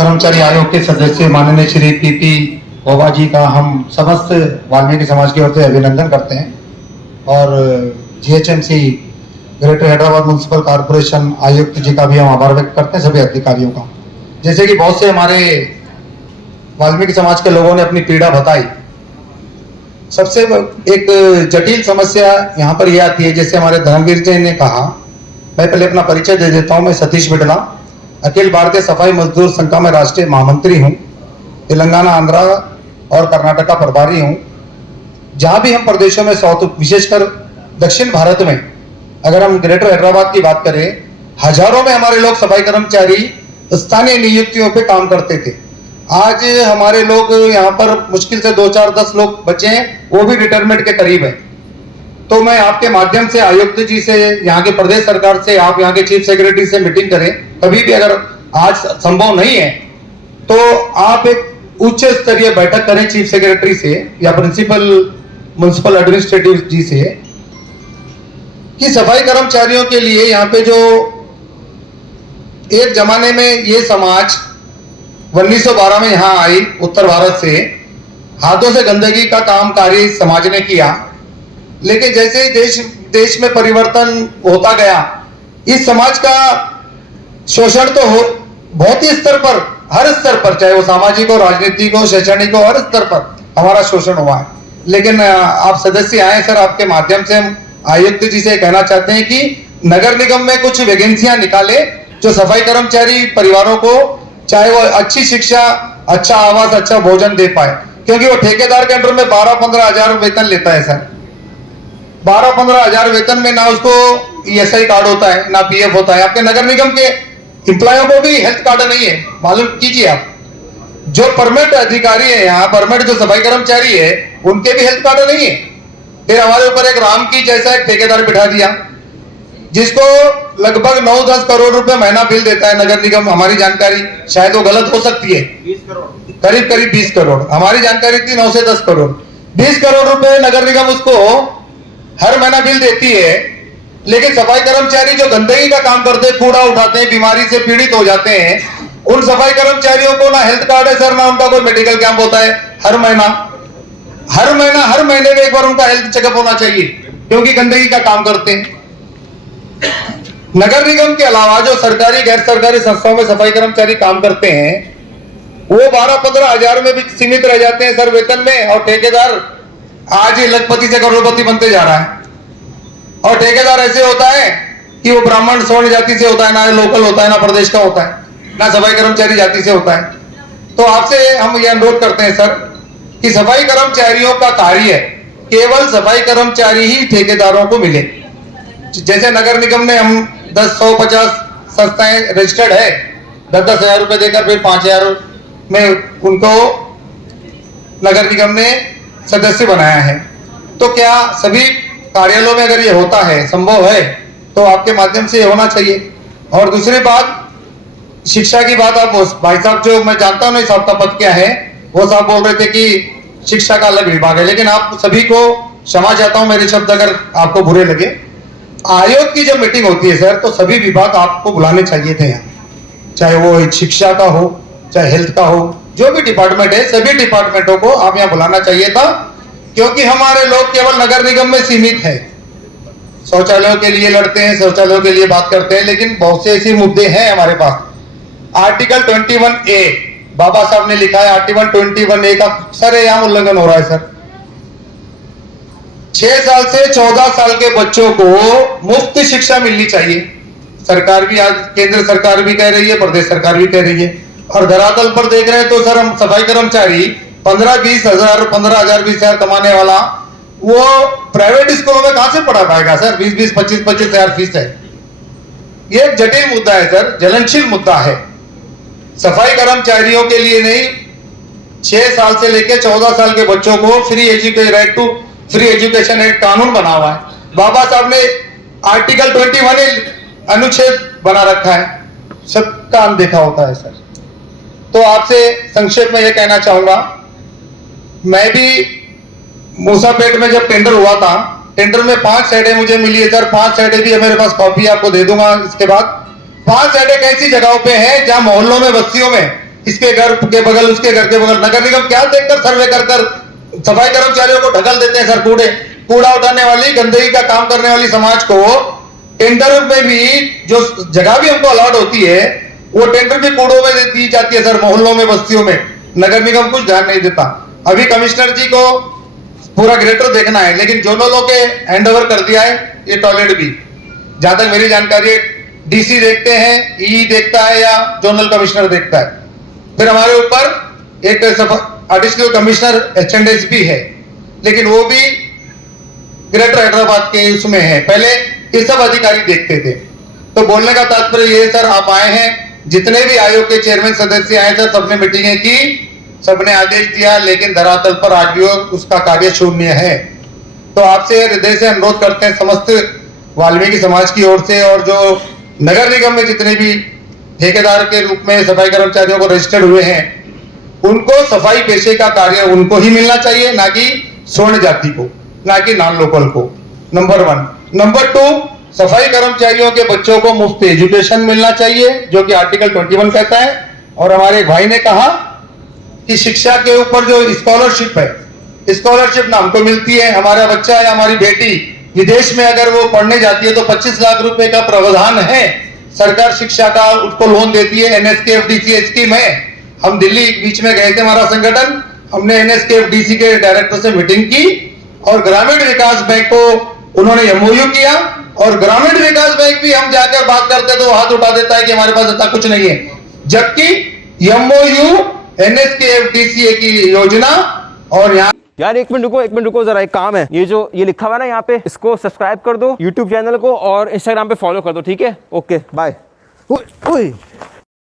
कर्मचारी आयोग के सदस्य माननीय श्री पीपी ओबा जी का हम समस्त वाल्मीकि समाज की ओर से अभिनंदन करते हैं और GHMC greater Hyderabad municipal corporation आयुक्त जी का भी हम आभार व्यक्त करते हैं, सभी अधिकारियों का। जैसे कि बहुत से हमारे वाल्मीकि समाज के लोगों ने अपनी पीड़ा बताई, सबसे एक जटिल समस्या यहाँ पर यह आती है, जैसे हमारे धर्मवीर जी ने कहा। मैं पहले अपना परिचय दे देता हूँ। मैं सतीश बिडला, अखिल भारतीय सफाई मजदूर संघ का मैं राष्ट्रीय महामंत्री हूँ। तेलंगाना, आंध्रा और कर्नाटक का प्रभारी हूँ। जहाँ भी हम प्रदेशों में साउथ, विशेषकर दक्षिण भारत में, अगर हम ग्रेटर हैदराबाद की बात करें, हजारों में हमारे लोग सफाई कर्मचारी स्थानीय नियुक्तियों पे काम करते थे। आज हमारे लोग यहाँ पर मुश्किल से 2, 4, 10 लोग बचे हैं, वो भी रिटायरमेंट के करीब है। तो मैं आपके माध्यम से आयुक्त जी से, यहाँ के प्रदेश सरकार से, आप यहाँ के चीफ सेक्रेटरी से मीटिंग करें। कभी भी अगर आज संभव नहीं है तो आप एक उच्च स्तरीय बैठक करें चीफ सेक्रेटरी से या प्रिंसिपल म्युनिसिपल एडमिनिस्ट्रेटिव जी से, कि सफाई कर्मचारियों के लिए यहाँ पे जो एक जमाने में ये समाज 1912 में यहाँ आई उत्तर भारत से, हाथों से गंदगी का काम कार्य समाज ने किया। लेकिन जैसे ही देश में परिवर्तन होता गया, इस समाज का शोषण तो बहुत ही स्तर पर, हर स्तर पर, चाहे वो सामाजिक हो, राजनीतिक हो, शैक्षणिक हो, हर स्तर पर हमारा शोषण हुआ है। लेकिन आप सदस्य आए सर, आपके माध्यम से हम आयुक्त जी से कहना चाहते हैं कि नगर निगम में कुछ वैकेंसियां निकाले जो सफाई कर्मचारी परिवारों को, चाहे वो अच्छी शिक्षा, अच्छा आवास, अच्छा भोजन दे पाए। क्योंकि वो ठेकेदार के अंडर में 12-15 हजार वेतन लेता है सर। 12-15 हजार वेतन में ना उसको ईएसआई कार्ड होता है, ना पीएफ होता है। आपके नगर निगम के एम्प्लॉयों को भी हेल्थ कार्ड नहीं है, मालूम कीजिए आप। जो परमिट अधिकारी है यहाँ, परमिट जो सफाई कर्मचारी है, उनके भी हेल्थ कार्ड नहीं है। फिर हमारे ऊपर एक राम की जैसा एक ठेकेदार बिठा दिया, जिसको लगभग 9-10 करोड़ रुपए महीना बिल देता है नगर निगम। हमारी जानकारी, शायद वो गलत हो सकती है, 20 करोड़, करीब 20 करोड़। हमारी जानकारी थी 9 से 10 करोड़। 20 करोड़ रुपए नगर निगम उसको हर महीना बिल देती है। लेकिन सफाई कर्मचारी जो गंदगी का काम करते हैं, कूड़ा उठाते हैं, बीमारी से पीड़ित हो जाते हैं, उन सफाई कर्मचारियों को ना हेल्थ कार्ड है सर, ना उनका कोई मेडिकल कैंप होता है। हर महीने में एक बार उनका हेल्थ चेकअप होना चाहिए, क्योंकि गंदगी का काम करते हैं। नगर निगम के अलावा जो सरकारी गैर सरकारी संस्थाओं में सफाई कर्मचारी काम करते हैं, वो 12-15 हजार में भी सीमित रह जाते हैं सर वेतन में। और ठेकेदार आज ही लखपति से करोड़पति बनते जा रहा है। और ठेकेदार ऐसे होता है कि वो ब्राह्मण स्वर्ण जाति से होता है, ना लोकल होता है, ना प्रदेश का होता है, ना सफाई कर्मचारी जाति से होता है। तो आपसे हम ये अनुरोध करते हैं सर कि सफाई कर्मचारियों का कार्य केवल सफाई कर्मचारी ही ठेकेदारों को मिले। जैसे नगर निगम ने हम 10, 100, 50 संस्थाएं रजिस्टर्ड है, 10-10 हजार रुपए देकर फिर 5 हजार में उनको नगर निगम ने सदस्य बनाया है। तो क्या सभी कार्यालयों में अगर ये होता है, संभव है, तो आपके माध्यम से होना चाहिए। और दूसरी बात, शिक्षा की बात, आप भाई साहब, जो मैं जानता हूँ इस आपका पद क्या है, वो साहब बोल रहे थे कि शिक्षा का अलग विभाग है। लेकिन आप सभी को क्षमा चाहता हूं मेरे शब्द अगर आपको बुरे लगे। आयोग की जब मीटिंग होती है सर, तो सभी विभाग आपको बुलाने चाहिए थे यहाँ, चाहे वो शिक्षा का हो, चाहे हेल्थ का हो, जो भी डिपार्टमेंट है, सभी डिपार्टमेंटों को आप यहाँ बुलाना चाहिए था। क्योंकि हमारे लोग केवल नगर निगम में सीमित है, शौचालयों के लिए लड़ते हैं, शौचालयों के लिए बात करते हैं, लेकिन बहुत से ऐसे मुद्दे हैं हमारे पास। आर्टिकल 21A बाबा साहब ने लिखा है, आर्टिकल 21A का सरेआम उल्लंघन हो रहा है सर। 6 साल से 14 साल के बच्चों को मुफ्त शिक्षा मिलनी चाहिए। सरकार भी, आज केंद्र सरकार भी कह रही है, प्रदेश सरकार भी कह रही है। और धरातल पर देख रहे हैं तो सर, हम सफाई कर्मचारी 15-20 हजार, 15,000-20 हजार कमाने वाला, वो प्राइवेट स्कूलों में कहां से पढ़ा पाएगा सर? 20-20, 25-25 हजार फीस है। ये एक जटिल मुद्दा है सर, ज्वलनशील मुद्दा है। सफाई कर्मचारियों के लिए नहीं, 6 साल से लेकर 14 साल के बच्चों को free education, right to free education एक कानून बना हुआ है। बाबा साहब ने आर्टिकल 21 अनुच्छेद बना रखा है, सबका अनदेखा होता है सर। तो आपसे संक्षेप में यह कहना चाहूंगा, मैं भी मूसापेट में जब टेंडर हुआ था, टेंडर में 5 साइडें मुझे मिली है सर। 5 साइडें भी है मेरे पास, कॉपी आपको दे दूंगा इसके बाद। 5 साइडें ऐसी जगहों पे हैं जहां मोहल्लों में, बस्तियों में इसके घर के बगल, उसके घर के बगल। नगर निगम क्या देखकर सर्वे कर कर सफाई कर्मचारियों को ढकल देते हैं सर। कूड़ा उठाने वाली, गंदगी का काम करने वाली समाज को टेंडर में भी जो जगह भी हमको अलॉट होती है, वो टेंडर भी कूड़ों में दी जाती है सर, मोहल्लों में, बस्तियों में। नगर निगम कुछ ध्यान नहीं देता। अभी कमिश्नर जी को पूरा ग्रेटर देखना है, लेकिन जोनलों के हैंड ओवर कर दिया है ये टॉयलेट भी। जहां तक मेरी जानकारी है, डीसी देखते हैं, ई देखता है या जोनल कमिश्नर देखता है। फिर हमारे ऊपर एक एडिशनल कमिश्नर एच भी है, लेकिन वो भी ग्रेटर हैदराबाद के उसमें है। पहले ये सब अधिकारी देखते थे। तो बोलने का तात्पर्य ये सर, आप आए हैं, जितने भी आयोग के चेयरमैन सदस्य आए थे, सबने मीटिंगें की, सबने आदेश दिया, लेकिन धरातल पर आज भी उसका कार्य शून्य है। तो आपसे हृदय से अनुरोध करते हैं समस्त वाल्मीकि समाज की ओर से, और जो नगर निगम में जितने भी ठेकेदार के रूप में सफाई कर्मचारियों को रजिस्टर्ड हुए हैं, उनको सफाई पेशे का कार्य उनको ही मिलना चाहिए, ना कि स्वर्ण जाति को, ना कि नॉन लोकल को। नंबर 1। नंबर 2, सफाई कर्मचारियों के बच्चों को मुफ्त एजुकेशन मिलना चाहिए, जो कि आर्टिकल 21 कहता है। और हमारे एक भाई ने कहा कि शिक्षा के ऊपर जो स्कॉलरशिप है, स्कॉलरशिप ना हमको मिलती है, हमारा बच्चा या हमारी बेटी विदेश में अगर वो पढ़ने जाती है तो 25 लाख रुपए का प्रावधान है, सरकार शिक्षा का उसको लोन देती है। NSKFDC स्कीम है। हम दिल्ली बीच में गए थे, हमारा संगठन, हमने NSKFDC के डायरेक्टर से मीटिंग की, और ग्रामीण विकास बैंक को उन्होंने MOU किया, और ग्रामीण विकास बैंक भी हम जाकर बात करते तो हाथ उठा देता है कि हमारे पास ऐसा कुछ नहीं है, जबकि MOU NSKFDC की योजना। और यहाँ यार एक मिनट रुको जरा, एक काम है। ये लिखा हुआ है ना यहाँ पे, इसको सब्सक्राइब कर दो यूट्यूब चैनल को, और इंस्टाग्राम पे फॉलो कर दो, ठीक है? Okay bye.